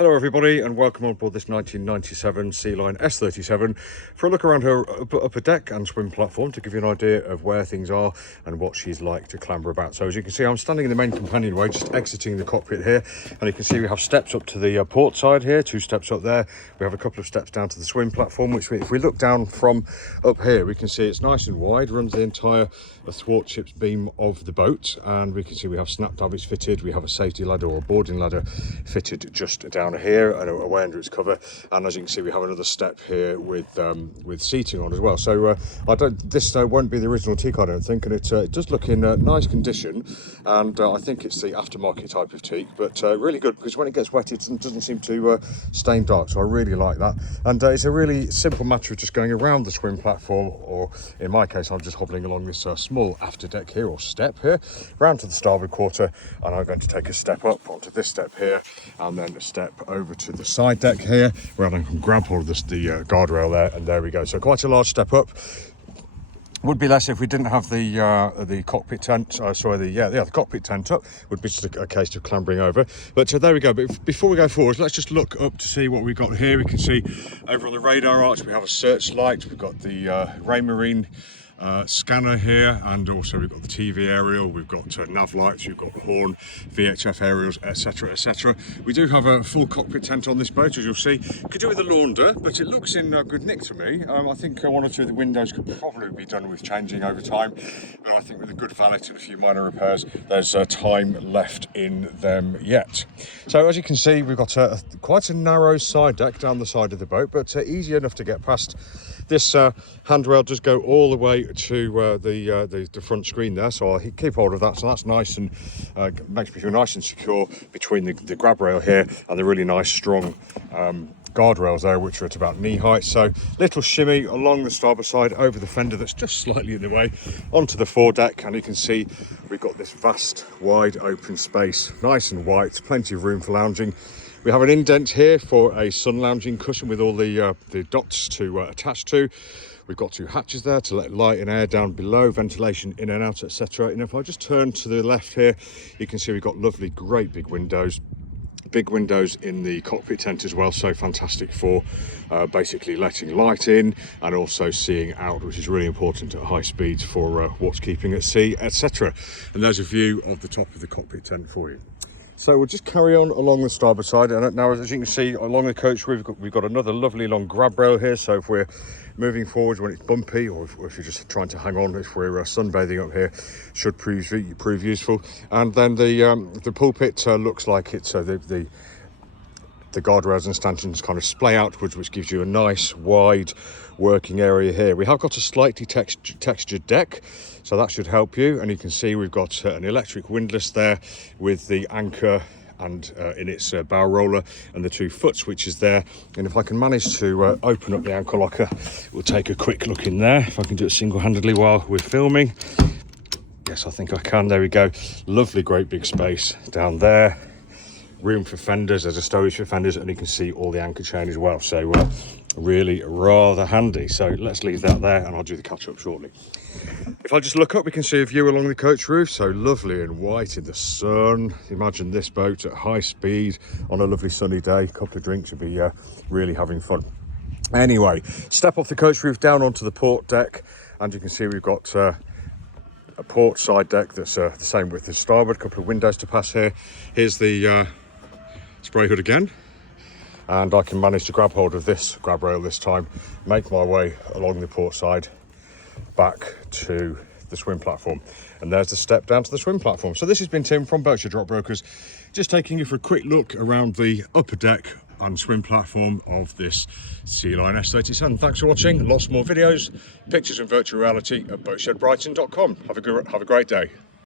Hello everybody and welcome on board this 1997 Sealine S37 for a look around her upper deck and swim platform to give you an idea of where things are and what she's like to clamber about. So as you can see, I'm standing in the main companionway just exiting the cockpit here, and you can see we have steps up to the port side here, 2 steps up there. We have a couple of steps down to the swim platform, which if we look down from up here we can see it's nice and wide, runs the entire athwartships beam of the boat, and we can see we have snap davits fitted, we have a safety ladder or a boarding ladder fitted just down here and away under its cover, and as you can see we have another step here with seating on as well. So this won't be the original teak, I don't think, and it does look in nice condition, and I think it's the aftermarket type of teak, but really good because when it gets wet it doesn't seem to stain dark, so I really like that. And it's a really simple matter of just going around the swim platform, or in my case I'm just hobbling along this small after deck here, or step here, round to the starboard quarter, and I'm going to take a step up onto this step here and then a step over to the side deck here where I can grab hold of the guardrail there, and there we go. So quite a large step up. Would be less if we didn't have the cockpit tent. The cockpit tent up. Would be just a case of clambering over. But there we go. But before we go forward, let's just look up to see what we've got here. We can see over on the radar arch we have a searchlight. We've got the Raymarine scanner here, and also we've got the TV aerial, we've got nav lights, we've got horn, VHF aerials, etc, etc. We do have a full cockpit tent on this boat, as you'll see. Could do with a launder, but it looks in good nick to me. I think 1 or 2 of the windows could probably be done with changing over time, but I think with a good valet and a few minor repairs, there's time left in them yet. So as you can see, we've got quite a narrow side deck down the side of the boat, but easy enough to get past. This handrail does go all the way to the front screen there, so I'll keep hold of that. So that's nice and makes me feel nice and secure between the grab rail here and the really nice strong guardrails there, which are at about knee height. So little shimmy along the starboard side over the fender that's just slightly in the way onto the foredeck, and you can see we've got this vast wide open space, nice and white, plenty of room for lounging. We have an indent here for a sun lounging cushion with all the dots to attach to. We've got 2 hatches there to let light and air down below, ventilation in and out, etc. And if I just turn to the left here, you can see we've got lovely, great big windows. Big windows in the cockpit tent as well, so fantastic for basically letting light in and also seeing out, which is really important at high speeds for watch keeping at sea, etc. And there's a view of the top of the cockpit tent for you. So we'll just carry on along the starboard side, and now as you can see along the coach we've got another lovely long grab rail here, so if we're moving forward when it's bumpy, or if you're just trying to hang on, if we're sunbathing up here, should prove useful. And then the pulpit looks like it's the guardrails and stanchions kind of splay outwards, which gives you a nice wide working area here. We have got a slightly textured deck, so that should help you. And you can see we've got an electric windlass there with the anchor and in its bow roller and the 2 foot switches there. And if I can manage to open up the anchor locker, we'll take a quick look in there, if I can do it single-handedly while we're filming. Yes, I think I can. There we go. Lovely, great big space down there. Room for fenders, there's a stowage for fenders, and you can see all the anchor chain as well, so really rather handy. So let's leave that there and I'll do the catch up shortly. If I just look up, we can see a view along the coach roof, so lovely and white in the sun. Imagine this boat at high speed on a lovely sunny day, a couple of drinks, would be really having fun. Anyway, step off the coach roof down onto the port deck, and you can see we've got a port side deck that's the same width as starboard, a couple of windows to pass here. Here's the spray hood again, and I can manage to grab hold of this grab rail this time, make my way along the port side back to the swim platform, and there's the step down to the swim platform. So this has been Tim from Boatshed Drop Brokers, just taking you for a quick look around the upper deck and swim platform of this Sealine S37. Thanks for watching. Lots more videos, pictures and virtual reality at boatshedbrighton.com. Have a great day.